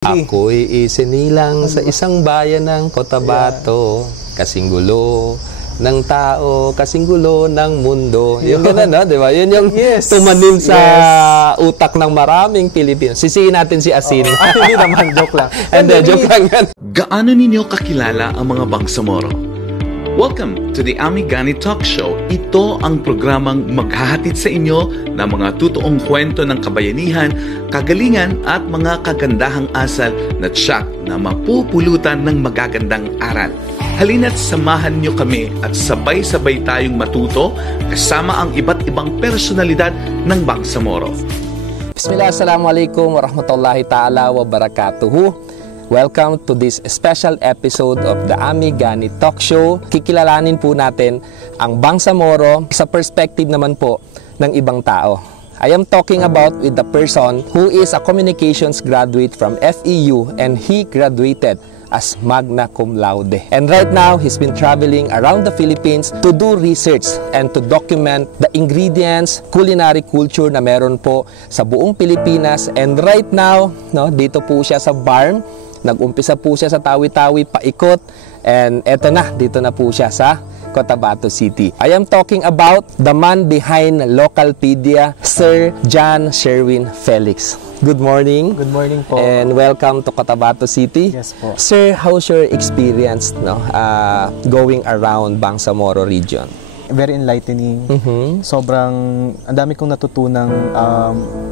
Ako'y isinilang sa isang bayan ng Cotabato, kasing gulo ng tao, kasing gulo ng mundo. Yung gano'n, no? Di ba? Yun yung tumanim sa utak ng maraming Pilipino. Sisihin natin si Asin. Hindi naman, joke lang. Hindi, joke lang yan. Gaano ninyo kakilala ang mga Bangsamoro? Welcome to the Ami Gani Talk Show. Ito ang programang maghahatid sa inyo ng mga totoong kwento ng kabayanihan, kagalingan at mga kagandahang asal na tiyak na mapupulutan ng magagandang aral. Halina't samahan niyo kami at sabay-sabay tayong matuto kasama ang iba't ibang personalidad ng Bangsamoro. Bismillah, assalamualaikum warahmatullahi ta'ala wabarakatuhu. Welcome to this special episode of the Ami Gani Talk Show. Kikilalanin po natin ang Bangsamoro sa perspective naman po ng ibang tao. I am talking about with the person who is a communications graduate from FEU and he graduated as magna cum laude. And right now, he's been traveling around the Philippines to do research and to document the ingredients, culinary culture na meron po sa buong Pilipinas. And right now, no, dito po siya sa Barm. Nag-umpisa po siya sa Tawi-Tawi, paikot, and eto na, dito na po siya sa Cotabato City. I am talking about the man behind Localpedia, Sir John Sherwin Felix. Good morning. Good morning po. And welcome to Cotabato City. Yes po. Sir, how's your experience going around Bangsamoro region? Very enlightening. Sobrang, ang dami kong natutunang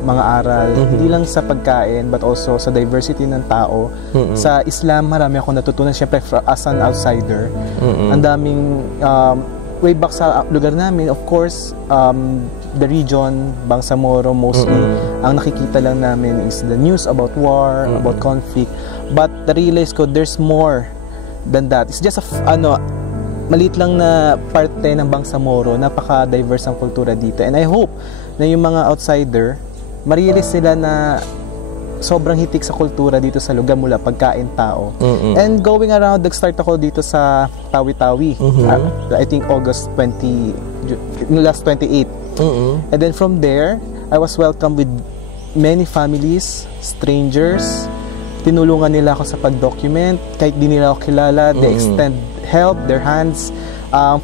mga aral, hindi lang sa pagkain, but also sa diversity ng tao. Sa Islam, marami akong natutunan, syempre as an outsider. Ang daming, way back sa lugar namin, of course, the region, Bangsamoro mostly, ang nakikita lang namin is the news about war, about conflict. But na-realize ko, there's more than that. It's just maliit lang na parte ng Bangsamoro, napaka-diverse ang kultura dito. And I hope na yung mga outsider, ma-realize sila na sobrang hitik sa kultura dito sa lugar mula pagkain tao. And going around, nag-start ako dito sa Tawi-Tawi. I think August 20, last 28. And then from there, I was welcomed with many families, strangers. Tinulungan nila ako sa pag-document. Kahit di nila ako kilala, they extend help, their hands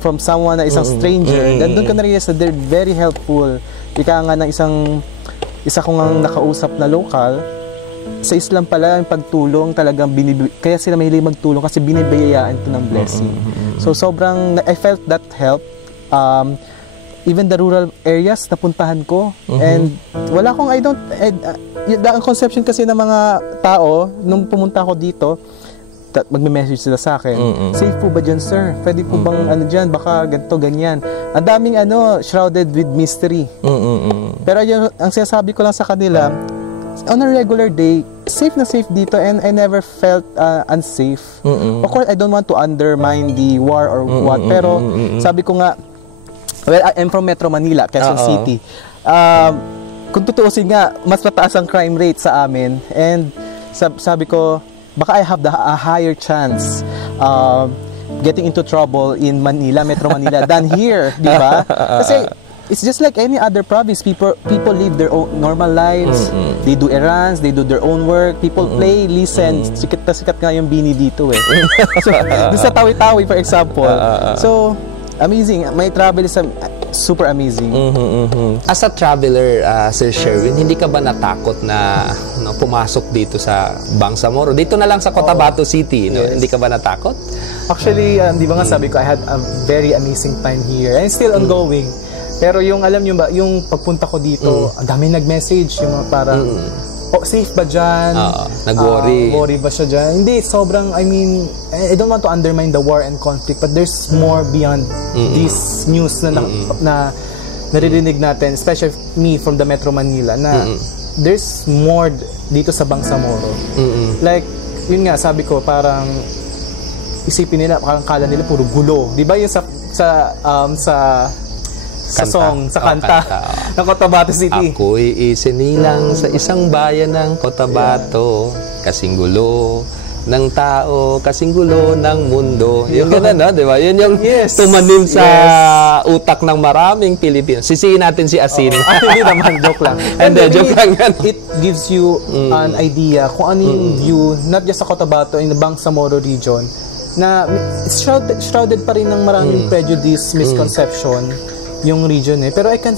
from someone na isang stranger. Then doon ka na-realize na they're very helpful. Ika nga ng isa ko nga nakausap na local, sa Islam pala yung pagtulong talagang kaya sila mahilig magtulong kasi binibayayaan ito ng blessing. So sobrang, I felt that help. Even the rural areas napuntahan ko, and wala akong, ang conception kasi ng mga tao nung pumunta ako dito, magme-message sila sa akin, safe po ba dyan, sir? Pwede po bang dyan? Baka ganito, ganyan. Ang daming shrouded with mystery. Pero ang sinasabi ko lang sa kanila, on a regular day, safe na safe dito, and I never felt unsafe. Of course, I don't want to undermine the war or what, pero sabi ko nga, well, I'm from Metro Manila, Quezon City. Kung tutuusin nga, mas mataas ang crime rate sa amin, and sabi ko, baka I have a higher chance getting into trouble in Manila, Metro Manila, than here, di ba? Kasi it's just like any other province. People live their own normal lives. They do errands, they do their own work. People play, listen. Sikat na sikat nga yung Bini dito eh. So, doon sa Tawi-Tawi, for example. So, amazing. My travel is super amazing. As a traveler, Sir Sherwin, hindi ka ba natakot na pumasok dito sa Bangsamoro? Dito na lang sa Cotabato City, no? Hindi ka ba natakot? Actually, di ba nga sabi ko, I had a very amazing time here and still ongoing. Pero yung, alam nyo ba, yung pagpunta ko dito, ang dami nag-message, yung mga parang, safe ba dyan? Nag-worry. Worry ba siya dyan? Hindi, sobrang, I mean, I don't want to undermine the war and conflict, but there's more beyond this news na naririnig natin, especially me from the Metro Manila, na there's more dito sa Bangsamoro. Like, yun nga, sabi ko, parang isipin nila, parang kala nila puro gulo. Di ba yung sa kanta ng Cotabato City. Ako'y isinilang sa isang bayan ng Cotabato, kasing gulo ng tao, kasing gulo ng mundo. Yung gano'n, no? Di ba? Yun yung tumanim sa utak ng maraming Pilipino. Sisihin natin si Asin. Hindi naman, joke lang. Hindi, joke lang yan. It gives you an idea kung ano yung view, not just sa Cotabato, in the Bangsamoro region, na shrouded pa rin ng maraming prejudice, misconception, yung region eh. Pero I can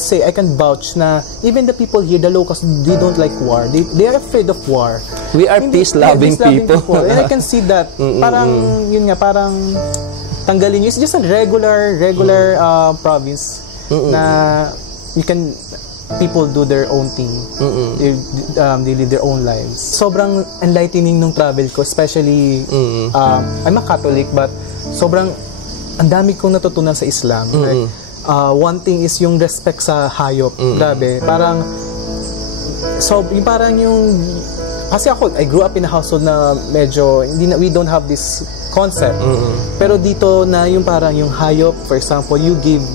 vouch na even the people here, the locals, they don't like war. They are afraid of war. We are peace-loving people. And I can see that, parang, yun nga, parang tanggalin nyo. It's just a regular province na people do their own thing. They live their own lives. Sobrang enlightening nung travel ko, especially, I'm a Catholic, but sobrang, ang dami kong natutunan sa Islam. Like, one thing is yung respect sa hayop. Grabe. Parang, kasi ako, I grew up in a household na medyo, we don't have this concept. Pero dito na yung parang yung hayop, for example, you give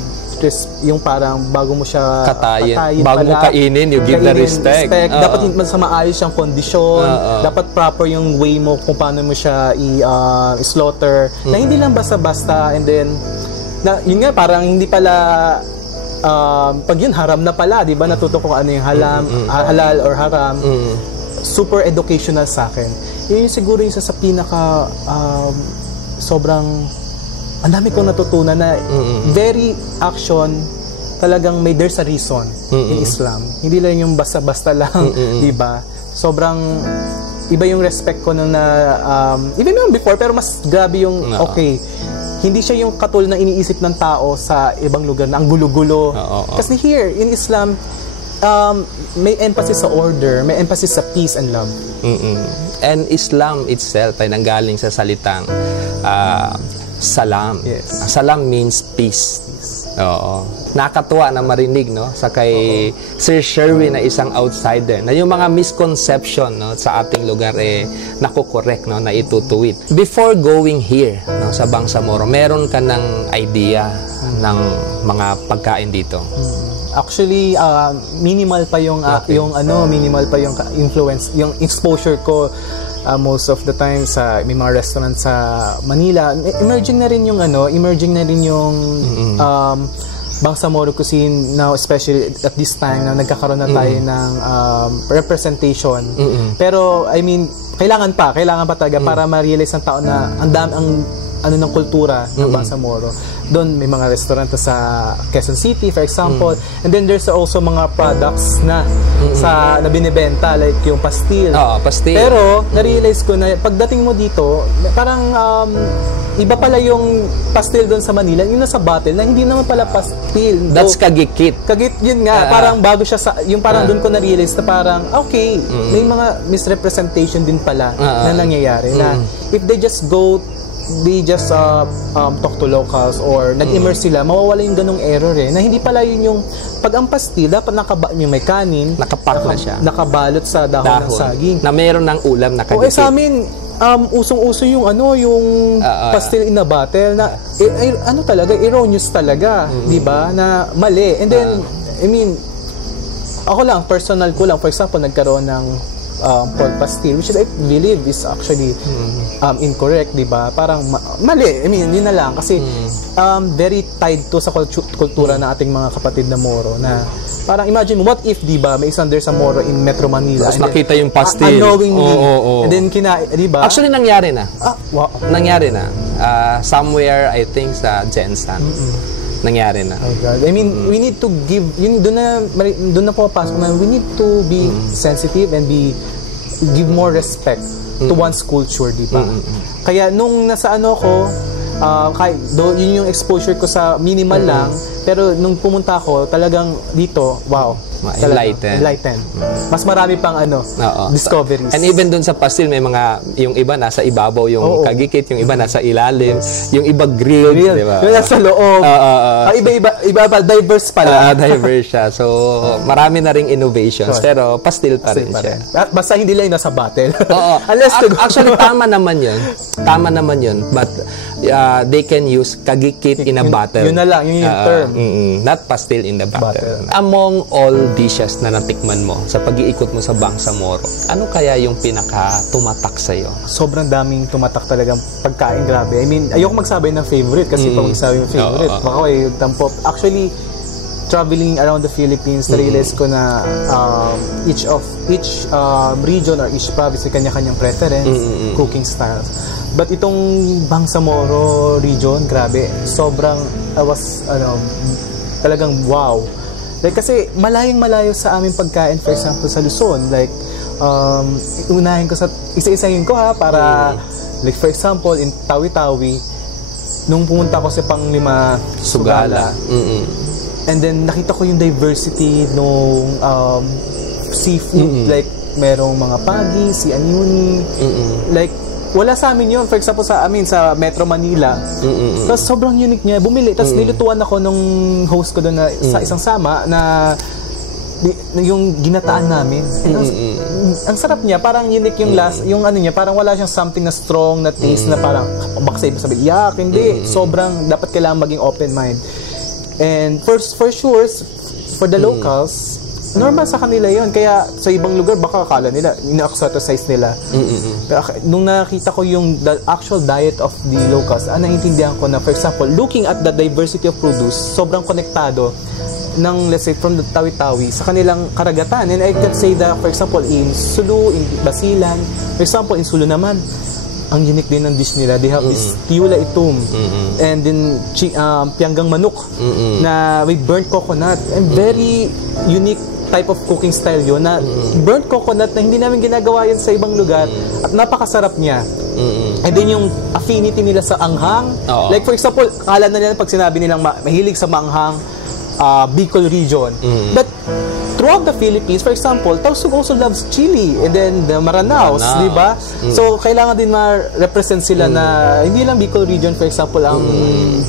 yung parang bago mo siya katayin bago mo kainin, you give the respect. Dapat sa maayos siyang kondisyon, dapat proper yung way mo kung paano mo siya i-slaughter, na hindi lang basta-basta, and then yun nga, parang hindi pala pag yun haram na pala, di ba, natuto kung ano yung halal or haram. Super educational sa akin. Yun yung siguro yung sa pinaka sobrang ang dami kong natutunan na very action, talagang there's a reason in Islam. Hindi lang yung basta-basta lang, di ba? Sobrang iba yung respect ko nung even yung before, pero mas grabe yung okay. Hindi siya yung katulad na iniisip ng tao sa ibang lugar na ang gulo-gulo. Kasi here, in Islam, may emphasis sa order, may emphasis sa peace and love. And Islam itself ay nanggaling sa salitang salam. Salam means peace. Oo. Nakakatuwa na marinig, no, sa kay Sir Sherwin na isang outsider, na yung mga misconception, no, sa ating lugar nakukorek, no, na itutuwid. Before going here, no, sa Bangsamoro, meron ka ng idea ng mga pagkain dito? Actually, minimal pa yung minimal pa yung influence, yung exposure ko. Most of the time sa may mga restaurant sa Manila, emerging na rin yung Bangsamoro cuisine now, especially at this time na nagkakaroon na tayo ng representation. Pero I mean, kailangan pa talaga para ma-realize ng tao na ang ng kultura ng Bangsamoro. Doon may mga restaurant sa Quezon City, for example. And then there's also mga products na na binibenta, like yung pastil. Pastil. Pero na-realize ko na pagdating mo dito, parang iba pala yung pastil doon sa Manila, yung nasa bottle na hindi naman pala pastil. That's kagikit. Yun nga, parang bago siya yung parang doon ko na-realize na parang okay, may mga misrepresentation din pala na nangyayari na if they just talk to locals or nag-immerse sila, mawawala yung ganong error na hindi pala yun yung pag ang pastil, dapat yung may kanin, nakapak na siya, nakabalot sa dahon ng saging na mayroon ng ulam na kagikit. Sa amin, usong-uso yung pastil in a bottle na talaga, erroneous talaga, di ba, na mali. And then, I mean, ako lang, personal ko lang, for example, nagkaroon ng pork pastil, which is I believe is actually incorrect, di ba? Parang mali. I mean, yun na lang. Kasi very tied to sa kultura ng ating mga kapatid na Moro na parang imagine mo, what if, di ba, may isang there's a Moro in Metro Manila. Tapos nakita yung pastil. Unknowingly. And then, di ba? Actually, nangyari na. Wow. Nangyari na. Somewhere, I think, sa Jensan. Nangyari na. Oh God. I mean, we need to give, doon na pumapasok na we need to be sensitive and give more respect to one's culture, di ba? Kaya nung nasa ko, yun yung exposure ko sa minimal lang, pero nung pumunta ako, talagang dito, wow. Enlightened. Mas marami pang discoveries. And even dun sa pastil, may mga, yung iba nasa ibabaw, yung kagikit, yung iba nasa ilalim, yung iba grilled, di ba? Yung nasa loob. Iba, diverse pala. Diverse siya. So, marami na ring innovations, pero pastil pa rin siya. Basta hindi lang nasa bottle. Actually, tama naman yun. But, they can use kagikit in a bottle. Yun na lang, yun yung term. Not pastil in the bottle. Among all dishes na natikman mo sa pag-iikot mo sa Bangsamoro? Ano kaya yung pinaka-tumatak sa'yo? Sobrang daming tumatak talagang pagkain, grabe. I mean, ayoko magsabi ng favorite kasi pag magsabi ng favorite, baka yung tampo. Actually, traveling around the Philippines, na-realize ko na each region or each province may kanya-kanyang preference, cooking styles. But itong Bangsamoro region, grabe, sobrang, talagang wow. Like, kasi malayong-malayo sa aming pagkain, for example, sa Luzon. Like, unahin ko sa, isa-isahin ko para, like, for example, in Tawi-Tawi, nung pumunta ko sa Panglima, Sugala, and then nakita ko yung diversity nung seafood, like merong mga pagi, si anyuni, like wala sa amin yun. For example, sa Metro Manila, tapos sobrang unique niya. Bumili, tapos nilutuan ako nung host ko doon na sa isang sama na yung ginataan namin. Ang sarap niya, parang unique yung last, yung ano niya, parang wala siyang something na strong na taste na parang baka sabi, yak, hindi. Sobrang dapat kailangan maging open mind. And for sure, for the locals, normal sa kanila yon. Kaya sa ibang lugar, baka akala nila, ina-exoticize nila. Pero nung nakita ko yung the actual diet of the locals, naiintindihan ko na, for example, looking at the diversity of produce, sobrang konektado ng, let's say, from the Tawi-Tawi sa kanilang karagatan. And I can say that, for example, in Sulu, in Basilan, for example, in Sulu naman, ang unique din ng dish nila. They have this tiula itum and then pianggang manok na with burnt coconut. And very unique type of cooking style yun na burnt coconut na hindi namin ginagawa yun sa ibang lugar at napakasarap niya. And then yung affinity nila sa anghang. Like for example, akala na nila pag sinabi nilang mahilig sa maanghang, Bicol region. But throughout the Philippines, for example, Tausug also loves chili, and then the Maranaos, di ba? So, kailangan din ma-represent sila na hindi lang Bicol region, for example, ang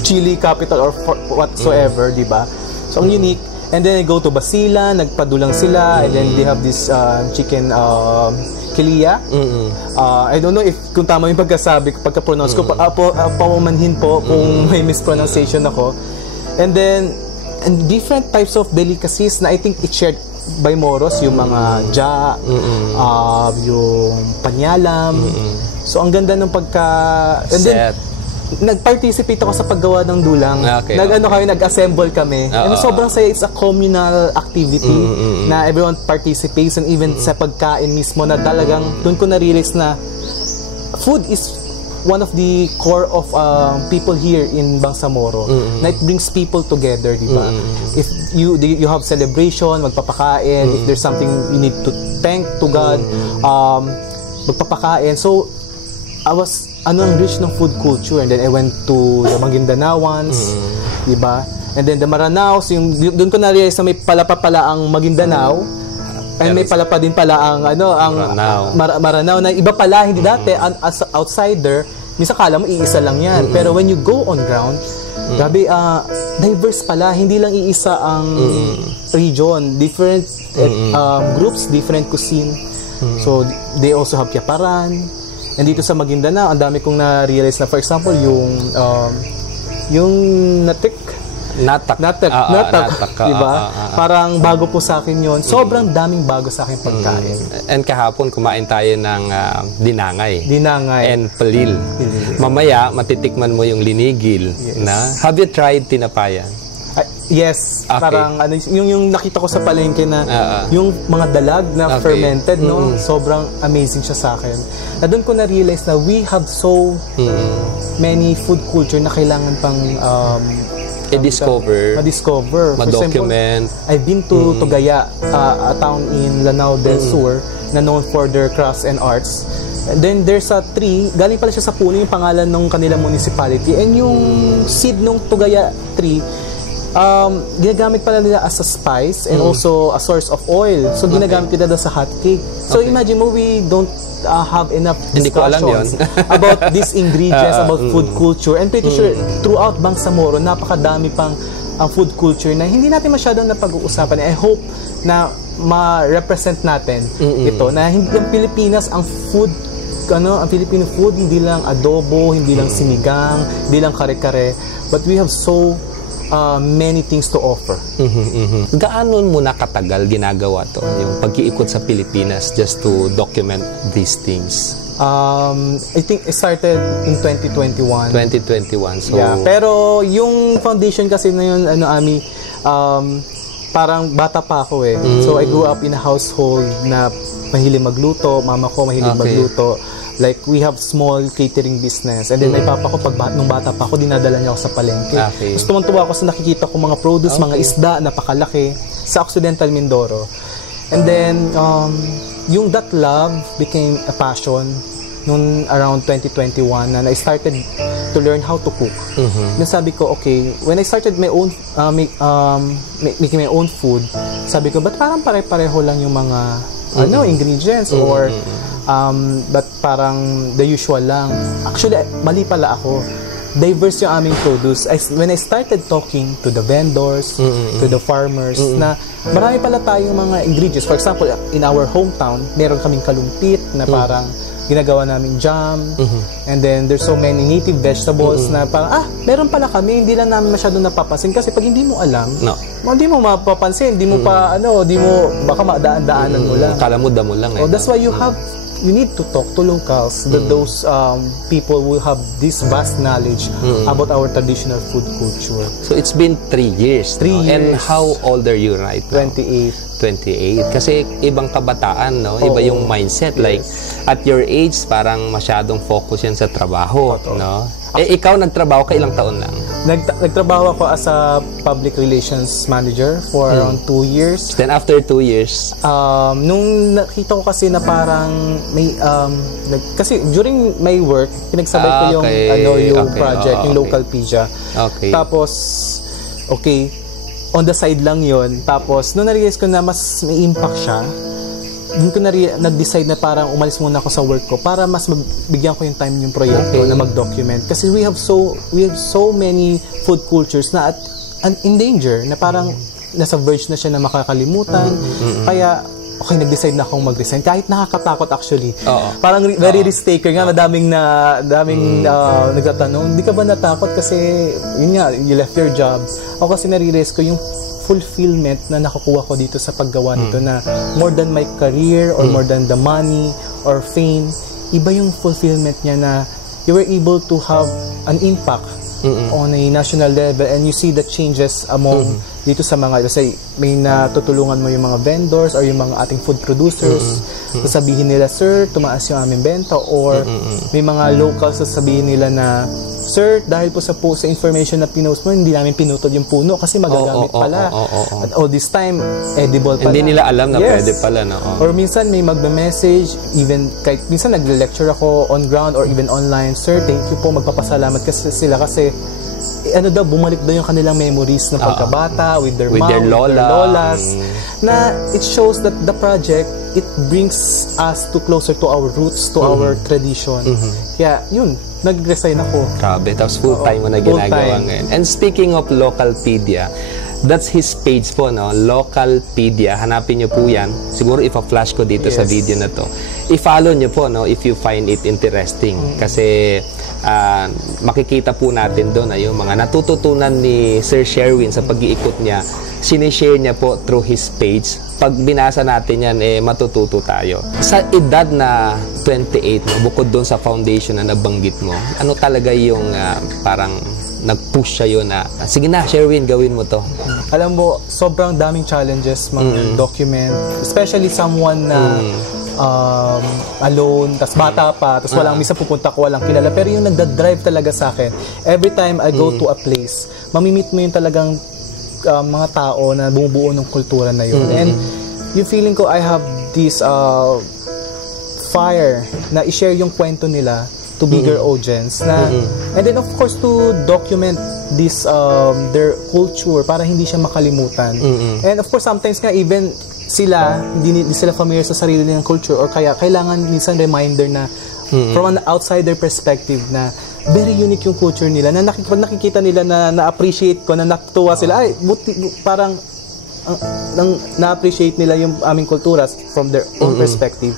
chili capital or whatsoever, di ba? So, ang unique. And then, I go to Basilan, nagpadulang sila, and then they have this chicken kilia. I don't know if kung tama yung pagka-pronounce ko, paumanhin po kung may mispronunciation ako. And then, and different types of delicacies na I think it's shared by Moros, yung mga ja, yung panyalam. So, ang ganda ng and then, nag-participate ako sa paggawa ng dulang. Nag-assemble kami. And sobrang saya, it's a communal activity na everyone participates, and even sa pagkain mismo na talagang doon ko na-realize na food is one of the core of people here in Bangsamoro. Na it brings people together, di ba? If you have celebration, magpapakain, if there's something you need to thank to God, magpapakain. So, I was rich ng food culture, and then I went to the Maguindanawans, di ba? And then the Maranaos, doon ko na-realize na may palapa pala ang Maguindanao, and may palapa din pala ang Maranao na iba pala, hindi dati as outsider, minsan kala mo iisa lang yan. Pero when you go on ground, grabe, diverse pala, hindi lang iisa ang region, different groups, different cuisine. So they also have Kiaparan. And dito sa Maguindanao, ang dami kong na-realize na, for example, yung Natak, diba? Parang bago po sa akin yun. Sobrang daming bago sa akin pagkain. And kahapon, kumain tayo ng dinangay. And pelil. Mamaya, matitikman mo yung linigil. Have you tried tinapaya? Yes. Parang yung nakita ko sa palengke na yung mga dalag na fermented, no? Sobrang amazing siya sa akin. Na doon ko na-realize na we have so many food culture na kailangan pang ma-discover, ma-document. I've been to Tugaya, a town in Lanao del Sur na known for their crafts and arts. And then there's a tree, galing pala siya sa puno yung pangalan ng kanilang municipality, and yung seed ng Tugaya tree, ginagamit pala nila as a spice and also a source of oil. So ginagamit nila sa hot cake. So imagine mo, we don't have enough discussions about these ingredients, about food culture, and pretty sure throughout Bangsamoro napakadami pang food culture na hindi natin masyadong napag-uusapan. I hope na ma-represent natin ito, na hindi ang Pilipinas, ang food, ang Filipino food, hindi lang adobo, hindi lang sinigang, hindi lang kare-kare, but we have so many things to offer. Gaano mo na katagal ginagawa to, yung pag-iikot sa Pilipinas just to document these things? I think it started in 2021. 2021. So Yeah, pero yung foundation kasi na yun, Ami, parang bata pa ako eh. So I grew up in a household na mahilig magluto, mama ko mahilig magluto. Like, we have small catering business. And then, may papa ko, nung bata pa ako, dinadala niya ako sa palengke. Tapos, tumantuwa ako sa nakikita ko mga produce, mga isda, napakalaki, sa Occidental Mindoro. And then, yung that love became a passion noon around 2021 na I started to learn how to cook. Then sabi ko, okay, when I started my own, making my own food, sabi ko, ba't parang pare-pareho lang yung mga ingredients or but parang the usual lang. Actually, mali pala ako. Diverse yung aming produce. When I started talking to the vendors, to the farmers, na marami pala tayong mga ingredients. For example, in our hometown, meron kaming kalumpit na parang ginagawa namin jam. And then, there's so many native vegetables na parang, meron pala kami, hindi lang namin masyadong napapansin. Kasi pag hindi mo alam, hindi mo mapapansin, hindi mo pa, baka madaan-daanan mo lang. Kala mo damo lang eh. That's why you need to talk to locals, those people will have this vast knowledge about our traditional food culture. So it's been 3 years. 3 years. And how old are you right now? 28. Kasi ibang kabataan, no? Iba yung mindset. Like, at your age, parang masyadong focus yan sa trabaho, no? Ikaw nagtrabaho ka ilang taon lang? Nagtrabaho ako as a public relations manager for around 2 years. Then after 2 years? Nung nakita ko kasi na parang may kasi during my work, pinagsabay ko yung project, yung local PIJA. Tapos on the side lang yon. Tapos nung na-realize ko na mas may impact siya, doon ko nag-decide na parang umalis muna ako sa work ko para mas bigyan ko yung time yung proyekto na mag-document. Kasi we have so many food cultures na in danger, na parang nasa verge na siya na makakalimutan. Kaya nag-decide na akong mag-resign. Kahit nakakatakot actually. Parang very risk taker nga. Madaming nagtatanong, hindi ka ba natakot kasi yun nga, you left your job. Ako kasi nare-realize ko yung fulfillment na nakukuha ko dito sa paggawa nito na more than my career or more than the money or fame, iba yung fulfillment niya na you were able to have an impact on a national level and you see the changes among dito sa mga, say, may natutulungan mo yung mga vendors or yung mga ating food producers. Sasabihin nila, sir, tumaas yung aming benta, or may mga locals sasabihin nila na, sir, dahil po sa information na pinost mo, hindi namin pinutol yung puno kasi magagamit pala. At all this time, edible pala. Hindi nila alam na pwede pala. No? Or minsan may magbe-message, even kahit minsan nag-lecture ako on ground or even online, sir, thank you po, magpapasalamat kasi sila kasi bumalik daw yung kanilang memories ng pagkabata with their mom, with their lolas. Na it shows that the project, it brings us closer to our roots, to our tradition. Kaya yun, nag-resign ako. Grabe, tapos full-time mo na ginagawa ngayon. And speaking of Localpedia, that's his page po, no? Localpedia. Hanapin niyo po yan. Siguro ipa-flash ko dito sa video na to. I-follow niyo po, no? If you find it interesting. Kasi makikita po natin doon yung mga natututunan ni Sir Sherwin sa pag-iikot niya. Sinishare niya po through his page. Pag binasa natin yan, matututo tayo. Sa edad na 28, no, bukod doon sa foundation na nabanggit mo, ano talaga yung parang nag-push siya yun na, sige na, Sherwin, gawin mo to? Alam mo, sobrang daming challenges document, especially someone na alone, tas bata pa, tas walang misa pupunta ko, walang kilala. Pero yung nagda-drive talaga sa akin, every time I go to a place, mamimit mo yung talagang mga tao na bumubuo ng kultura na yun. And yung feeling ko, I have this fire na i-share yung kwento nila to bigger audience na and then of course to document this their culture para hindi siya makalimutan. And of course sometimes nga even sila hindi sila familiar sa sarili nilang culture or kaya kailangan minsan reminder na from an outsider perspective na very unique yung culture nila na nakikita nila na na-appreciate ko, na natutuwa sila, ay parang na-appreciate nila yung aming kultura from their own perspective.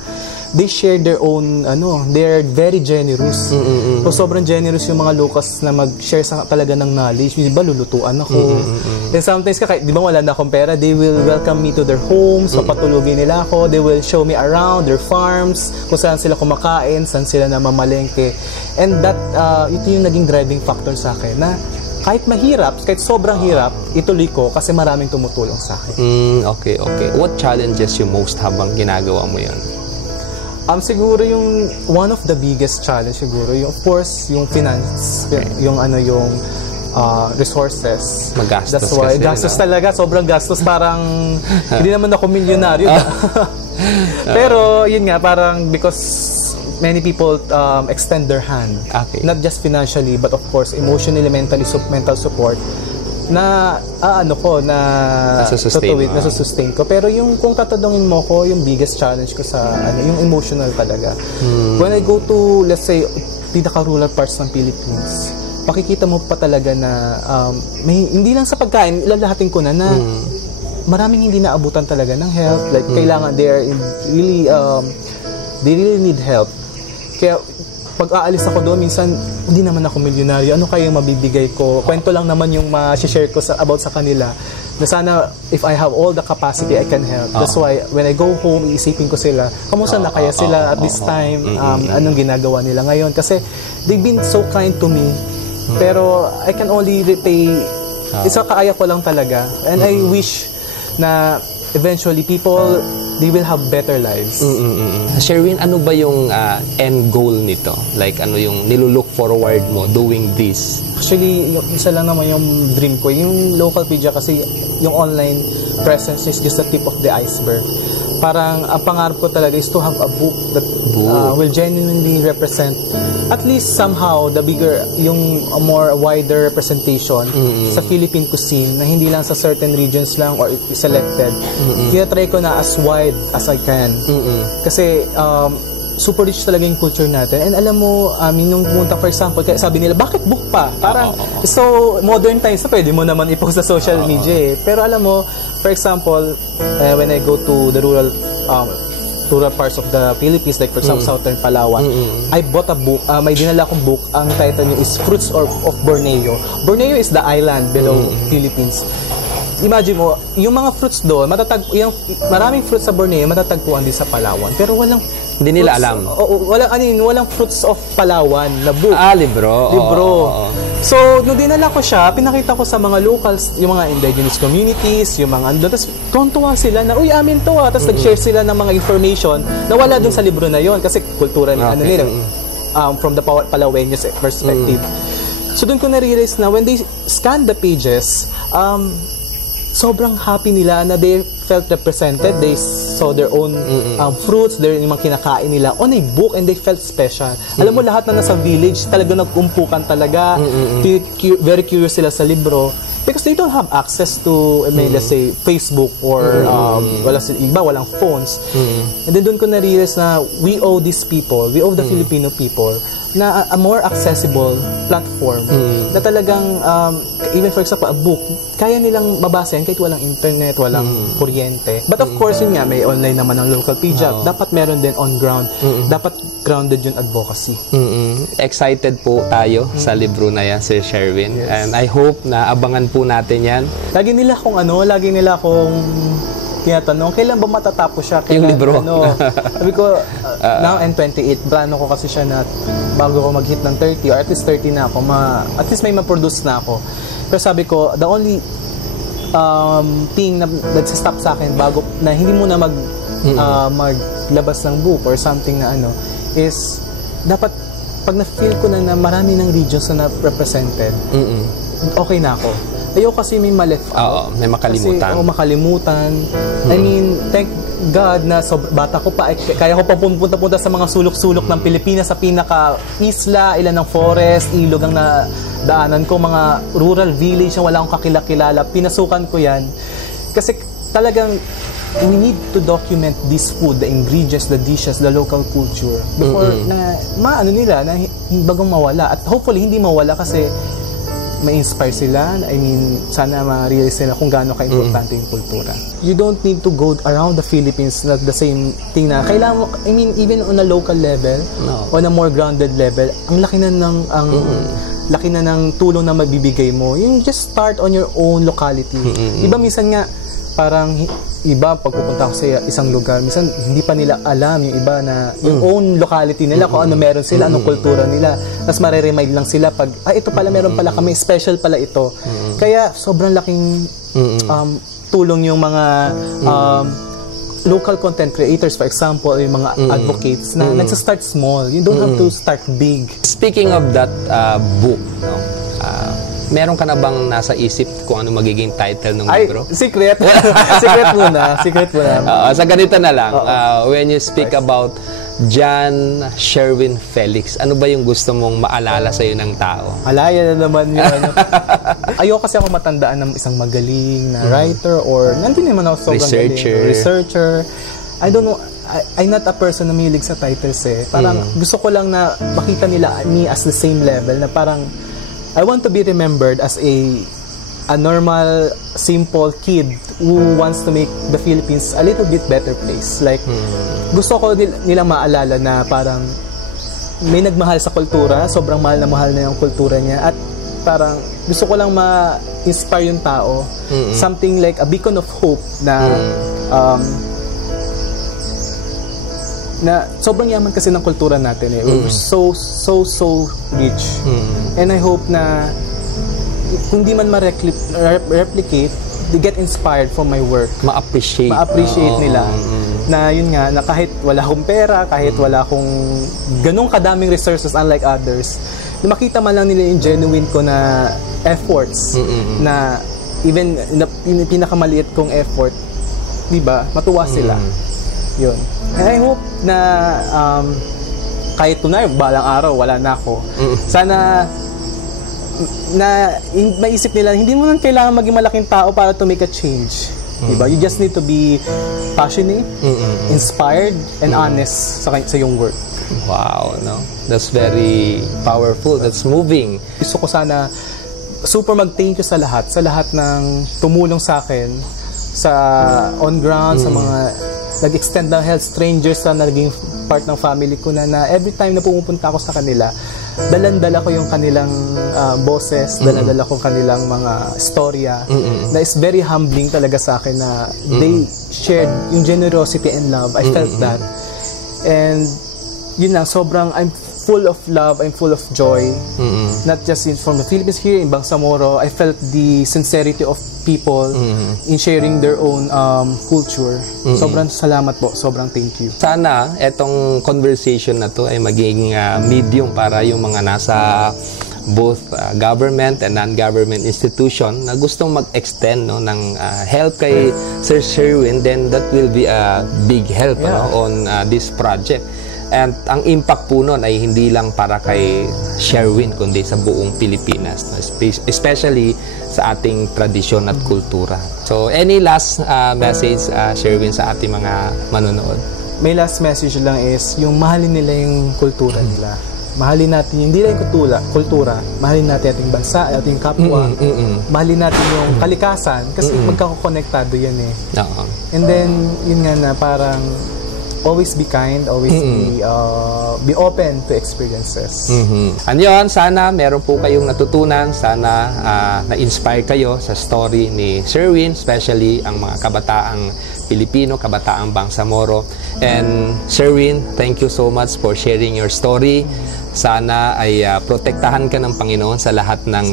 they share their own, they're very generous. So, sobrang generous yung mga locals na mag-share talaga ng knowledge. Di ba, lulutuan ako. And sometimes, di ba wala na akong pera, they will welcome me to their homes, papatulugin nila ako, they will show me around their farms, kung saan sila kumakain, saan sila namamalengke. And that, ito yung naging driving factor sa akin, na kahit mahirap, kahit sobrang hirap, ituloy ko kasi maraming tumutulong sa akin. Okay. What challenges you most habang ginagawa mo yan? Siguro yung one of the biggest challenge siguro yung of course yung finance, yung resources. Magastos. That's why kasi, gastos talaga, sobrang gastos, parang hindi naman ako milyonaryo. Pero yun nga, parang because many people extend their hand. Okay. Not just financially but of course emotionally, mentally, mental support na nasusustain ko. Pero yung kung tatanungin mo ko, yung biggest challenge ko sa yung emotional talaga. When I go to, let's say, pinaka-rural parts ng Philippines, makikita mo pa talaga na hindi lang sa pagkain, ilalahatin ko na maraming hindi naabutan talaga ng help. Like, kailangan, they really need help. Kaya, pag aalis ako doon, minsan, hindi naman ako milyonaryo. Ano kaya yung mabibigay ko? Kwento lang naman yung ma-share ko about sa kanila. Na sana, if I have all the capacity, I can help. That's why, when I go home, iisipin ko sila, kamusta na kaya sila at this time? Anong ginagawa nila ngayon? Kasi, they've been so kind to me. Pero, I can only repay, isa kaaya ko lang talaga. And I wish na eventually people, they will have better lives. Sherwin, ano ba yung end goal nito? Like, ano yung nilulook forward mo doing this? Actually, yung isa lang naman yung dream ko. Yung Localpedia kasi, yung online presence is just the tip of the iceberg. Parang, ang pangarap ko talaga is to have a book that will genuinely represent, at least somehow, the bigger, yung more wider representation sa Philippine cuisine, na hindi lang sa certain regions lang or selected. Kaya try ko na as wide as I can. Kasi, super rich talaga yung culture natin. And alam mo, yung pumunta, for example, kaya sabi nila, bakit book pa? Parang, so, modern times na pwede mo naman i-post sa social media eh. Pero alam mo, for example, when I go to the rural parts of the Philippines, like for example, Southern Palawan, I bought a book, may dinala akong book, ang title niya is Fruits of Borneo. Borneo is the island below Philippines. Imagine mo, yung mga fruits doon, maraming fruits sa Borneo, matatagpuan din sa Palawan. Pero hindi nila alam. Walang fruits of Palawan na book. Libro. So, nung dinala ko siya, pinakita ko sa mga locals, yung mga indigenous communities, yung mga andun. Tapos, tuwa sila na, uy, amin to ah. Tapos, nag-share sila ng mga information na wala dun sa libro na yon kasi kultura na nila, from the Palaweños perspective. So, dun ko na-realize na when they scan the pages, sobrang happy nila na they felt represented. They saw their own fruits, yung mga kinakain nila on a book, and they felt special. Alam mo, lahat na nasa village, talaga nagkumpukan talaga. Very curious sila sa libro. Because they don't have access to, let's say, Facebook or walang phones. And then doon ko na-realize na we owe these people, we owe the Filipino people, na a more accessible platform na talagang, even for example, a book, kaya nilang mabasa yan kahit walang internet, walang kuryente. But of course, yun nga, may online naman ang Localpedia. Dapat meron din on ground. Dapat grounded yung advocacy. Excited po tayo sa libro na yan, Sir Sherwin. Yes. And I hope na abangan po natin yan. Lagi nila akong tinatanong, kailan ba matatapos siya? Yung libro. Sabi ko, now I'm 28. Plano ko kasi siya na bago ko mag-hit ng 30 or at least 30 na ako, at least may ma-produce na ako. Pero sabi ko, the only thing na nagsistop sa akin bago na hindi mo na maglabas ng book or something na is dapat pag na-feel ko na marami ng regions na represented, okay na ako. Ayaw kasi may ma-left out. May makalimutan. Kasi, makalimutan. I mean, thank God na bata ko pa, kaya ko pa punta-punta sa mga sulok-sulok ng Pilipinas, sa pinaka-isla, ilan ng forest, ilog ang daanan ko, mga rural village na wala akong kakilala. Pinasukan ko yan. Kasi talagang, we need to document this food, the ingredients, the dishes, the local culture before na bagang mawala. At hopefully, hindi mawala kasi ma-inspire sila. I mean, sana ma-realize nila kung gaano ka-importante yung kultura. You don't need to go around the Philippines na the same thing na kailangan mo, I mean, even on a local level, on a more grounded level, ang laki na laki na ng tulong na mabibigay mo. Yung just start on your own locality. Iba minsan nga, parang iba pag pupunta ako sa isang lugar, minsan hindi pa nila alam yung iba na yung own locality nila, kung ano meron sila, anong kultura nila. Tapos mareremind lang sila pag, ito pala, meron pala kami, special pala ito. Kaya sobrang laking tulong yung mga local content creators, for example, yung mga advocates na nagsa-start small. You don't have to start big. Speaking of that book, no? Meron ka na bang nasa isip kung ano magiging title ng libro? Secret. Secret muna. Sa ganito na lang, when you speak about John Sherwin Felix, ano ba yung gusto mong maalala sa'yo ng tao? Alaya na naman yun. Ayoko kasi ako matandaan ng isang magaling na writer or nandun naman ako sobrang researcher. I don't know. I'm not a person na mahilig sa titles eh. Parang gusto ko lang na makita nila me as the same level na parang I want to be remembered as a normal, simple kid who wants to make the Philippines a little bit better place. Like, gusto ko nilang maalala na parang may nagmahal sa kultura, sobrang mahal na yung kultura niya, at parang gusto ko lang ma-inspire yung tao. Something like a beacon of hope na na sobrang yaman kasi ng kultura natin eh. We're so rich. And I hope na kung di man ma-replicate, they get inspired from my work. Ma-appreciate nila. Na yun nga, na kahit wala akong pera, kahit wala akong ganong kadaming resources unlike others, na makita man lang nila yung genuine ko na efforts, na even yung pinakamaliit kong effort, di ba, matuwa sila. Yun. And I hope na kahit tunay, balang araw, wala na ako. Sana na maisip nila, hindi mo lang kailangan maging malaking tao para to make a change. Diba? You just need to be passionate, inspired, and honest sa iyong work. Wow, no? That's very powerful. That's moving. Gusto ko sana super mag-thank you sa lahat ng tumulong sa akin sa on ground, sa mga nag-extend ng help, strangers na naging part ng family ko na every time na pumupunta ako sa kanila, dalan-dala ko yung kanilang boses, dalan-dala ko kanilang mga storya, na is very humbling talaga sa akin na they shared yung generosity and love. I felt that. And yun lang, sobrang I'm full of love, I'm full of joy. Not just from the Philippines, here in Bangsamoro, I felt the sincerity of people in sharing their own culture. Sobrang salamat po, sobrang thank you. Sana etong conversation na to ay maging medium para yung mga nasa both government and non-government institution na gustong mag-extend ng help kay Sir Sherwin, then that will be a big help on this project. And ang impact po nun ay hindi lang para kay Sherwin, kundi sa buong Pilipinas, especially sa ating tradisyon at kultura. So, any last message, Sherwin, sa ating mga manonood? May last message lang is, yung mahalin nila yung kultura nila. Mahalin natin hindi lang yung kultura, mahalin natin ating bansa, ating kapwa, mahalin natin yung kalikasan, kasi magkakakonektado yan eh. And then, yun nga na parang, always be kind, always be open to experiences. Yun, sana meron po kayong natutunan, sana na-inspire kayo sa story ni Sherwin, especially ang mga kabataang Pilipino, kabataang Bangsamoro. And Sherwin, thank you so much for sharing your story. Sana ay protektahan ka ng Panginoon sa lahat ng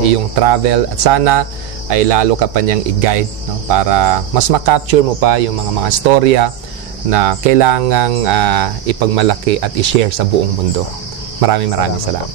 iyong travel, at sana ay lalo ka pa niyang i-guide, no? Para mas ma-capture mo pa yung mga storya na kailangang ipagmalaki at i-share sa buong mundo. Maraming salamat.